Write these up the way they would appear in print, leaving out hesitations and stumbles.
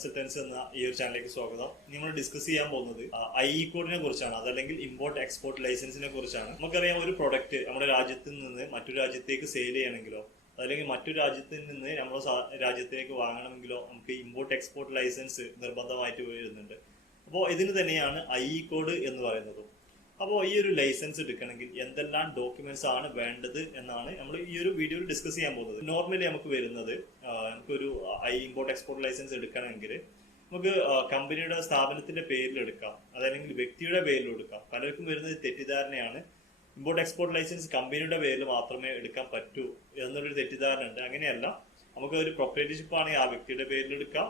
Consultants എന്ന ഈ ഒരു ചാനലിലേക്ക് സ്വാഗതം. നമ്മൾ ഡിസ്കസ് ചെയ്യാൻ പോകുന്നത് ഐഇ കോഡിനെ കുറിച്ചാണ്, അതല്ലെങ്കിൽ ഇമ്പോർട്ട് എക്സ്പോർട്ട് ലൈസൻസിനെ കുറിച്ചാണ്. നമുക്കറിയാം, ഒരു പ്രൊഡക്റ്റ് നമ്മുടെ രാജ്യത്ത് നിന്ന് മറ്റൊരു രാജ്യത്തേക്ക് സെയിൽ ചെയ്യണമെങ്കിലോ അല്ലെങ്കിൽ മറ്റു രാജ്യത്തിൽ നിന്ന് നമ്മുടെ രാജ്യത്തേക്ക് വാങ്ങണമെങ്കിലോ നമുക്ക് ഇമ്പോർട്ട് എക്സ്പോർട്ട് ലൈസൻസ് നിർബന്ധമായിട്ട് വരുന്നുണ്ട്. അപ്പോൾ ഇതിന് തന്നെയാണ് ഐഇ കോഡ് എന്ന് പറയുന്നത്. അപ്പോൾ ഈ ഒരു ലൈസൻസ് എടുക്കണമെങ്കിൽ എന്തെല്ലാം ഡോക്യുമെന്റ്സ് ആണ് വേണ്ടത് എന്നാണ് നമ്മൾ ഈ ഒരു വീഡിയോയിൽ ഡിസ്കസ് ചെയ്യാൻ പോകുന്നത്. നോർമലി നമുക്ക് വരുന്നത്, നമുക്കൊരു ഇമ്പോർട്ട് എക്സ്പോർട്ട് ലൈസൻസ് എടുക്കണമെങ്കിൽ നമുക്ക് കമ്പനിയുടെ സ്ഥാപനത്തിന്റെ പേരിൽ എടുക്കാം, അതല്ലെങ്കിൽ വ്യക്തിയുടെ പേരിൽ എടുക്കാം. പലർക്കും വരുന്നത് തെറ്റിദ്ധാരണയാണ്, ഇമ്പോർട്ട് എക്സ്പോർട്ട് ലൈസൻസ് കമ്പനിയുടെ പേരിൽ മാത്രമേ എടുക്കാൻ പറ്റൂ എന്നുള്ളൊരു തെറ്റിദ്ധാരണ ഉണ്ട്. അങ്ങനെയല്ല, നമുക്ക് ഒരു പ്രൊപ്പറേറ്റർഷിപ്പ് ആണെങ്കിൽ ആ വ്യക്തിയുടെ പേരിൽ എടുക്കാം.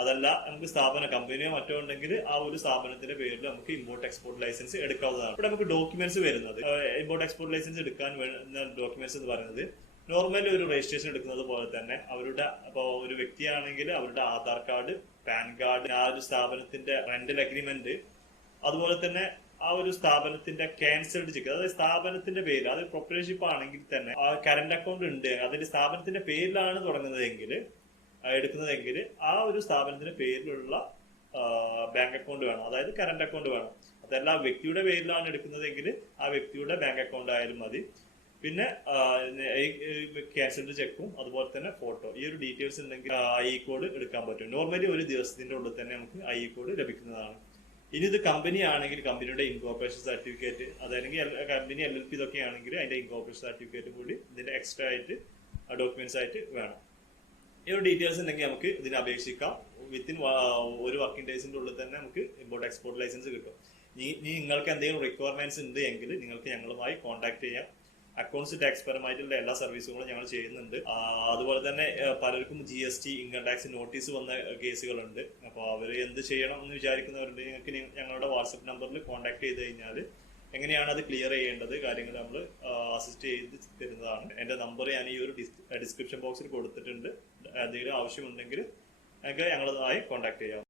അതല്ല, നമുക്ക് കമ്പനിയോ മറ്റോ ഉണ്ടെങ്കിൽ ആ ഒരു സ്ഥാപനത്തിന്റെ പേരിൽ നമുക്ക് ഇമ്പോർട്ട് എക്സ്പോർട്ട് ലൈസൻസ് എടുക്കാവുന്നതാണ്. ഇവിടെ നമുക്ക് ഡോക്യുമെന്റ്സ് വരുന്നത്, ഇമ്പോർട്ട് എക്സ്പോർട്ട് ലൈസൻസ് എടുക്കാൻ വേണ്ട ഡോക്യുമെന്റ്സ് എന്ന് പറയുന്നത് നോർമലി ഒരു രജിസ്ട്രേഷൻ എടുക്കുന്നത് പോലെ തന്നെ അവരുടെ, ഇപ്പോൾ ഒരു വ്യക്തിയാണെങ്കിൽ അവരുടെ ആധാർ കാർഡ്, പാൻ കാർഡ്, ആ ഒരു സ്ഥാപനത്തിന്റെ റെന്റൽ അഗ്രിമെന്റ്, അതുപോലെ തന്നെ ആ ഒരു സ്ഥാപനത്തിന്റെ ക്യാൻസൽഡ് ചെക്ക്, അതായത് സ്ഥാപനത്തിന്റെ പേര്, അത് പ്രൊപ്പറേറ്റർഷിപ്പ് ആണെങ്കിൽ തന്നെ ആ കറന്റ് അക്കൗണ്ട് ഉണ്ട്, അതിന്റെ സ്ഥാപനത്തിന്റെ പേരിലാണ് എടുക്കുന്നതെങ്കിൽ ആ ഒരു സ്ഥാപനത്തിന്റെ പേരിലുള്ള ബാങ്ക് അക്കൗണ്ട് വേണം, അതായത് കറന്റ് അക്കൗണ്ട് വേണം. അതല്ല വ്യക്തിയുടെ പേരിലാണ് എടുക്കുന്നതെങ്കിൽ ആ വ്യക്തിയുടെ ബാങ്ക് അക്കൗണ്ട് ആയാലും മതി. പിന്നെ ക്യാൻസൽഡ് ചെക്കും അതുപോലെ തന്നെ ഫോട്ടോ, ഈ ഒരു ഡീറ്റെയിൽസ് ഉണ്ടെങ്കിൽ ഐഇ കോഡ് എടുക്കാൻ പറ്റും. നോർമലി ഒരു ദിവസത്തിന്റെ ഉള്ളിൽ തന്നെ നമുക്ക് ഐഇ കോഡ് ലഭിക്കുന്നതാണ്. ഇനി ഇത് കമ്പനി ആണെങ്കിൽ കമ്പനിയുടെ ഇൻകോർപ്പറേഷൻ സർട്ടിഫിക്കറ്റ്, അതല്ലെങ്കിൽ കമ്പനി LLP ഇതൊക്കെ ആണെങ്കിൽ അതിന്റെ ഇൻകോർപ്പറേഷൻ സർട്ടിഫിക്കറ്റ് കൂടി ഇതിന്റെ എക്സ്ട്രാ ആയിട്ട് ഡോക്യുമെന്റ്സ് ആയിട്ട് വേണം. ഈ ഒരു ഡീറ്റെയിൽസ് ഉണ്ടെങ്കിൽ നമുക്ക് ഇതിനെ അപേക്ഷിക്കാം. വിത്തിൻ ഒരു വർക്കിംഗ് ഡേയ്സിന്റെ ഉള്ളിൽ തന്നെ നമുക്ക് ഇമ്പോർട്ട് എക്സ്പോർട്ട് ലൈസൻസ് കിട്ടും. ഇനി നിങ്ങൾക്ക് എന്തെങ്കിലും റിക്വയർമെന്റ്സ് ഉണ്ട് എങ്കിൽ നിങ്ങൾക്ക് ഞങ്ങളുമായി കോൺടാക്ട് ചെയ്യാം. അക്കൗണ്ട്സ് ടാക്സ് പരമായിട്ടുള്ള എല്ലാ സർവീസുകളും ഞങ്ങൾ ചെയ്യുന്നുണ്ട്. അതുപോലെ തന്നെ പലർക്കും GST, ഇൻകം ടാക്സ് നോട്ടീസ് വന്ന കേസുകളുണ്ട്. അപ്പോൾ അവർ എന്ത് ചെയ്യണം എന്ന് വിചാരിക്കുന്നവരുണ്ട്, നിങ്ങൾക്ക് ഞങ്ങളുടെ വാട്സപ്പ് നമ്പറിൽ കോൺടാക്ട് ചെയ്ത് കഴിഞ്ഞാൽ എങ്ങനെയാണ് അത് ക്ലിയർ ചെയ്യേണ്ടത് കാര്യങ്ങൾ നമ്മൾ അസിസ്റ്റ് ചെയ്ത് തരുന്നതാണ്. എൻ്റെ നമ്പർ ഞാൻ ഈ ഒരു ഡിസ്ക്രിപ്ഷൻ ബോക്സിൽ കൊടുത്തിട്ടുണ്ട്. എന്തെങ്കിലും ആവശ്യമുണ്ടെങ്കിൽ ഞങ്ങളുമായി കോൺടാക്ട് ചെയ്യാം.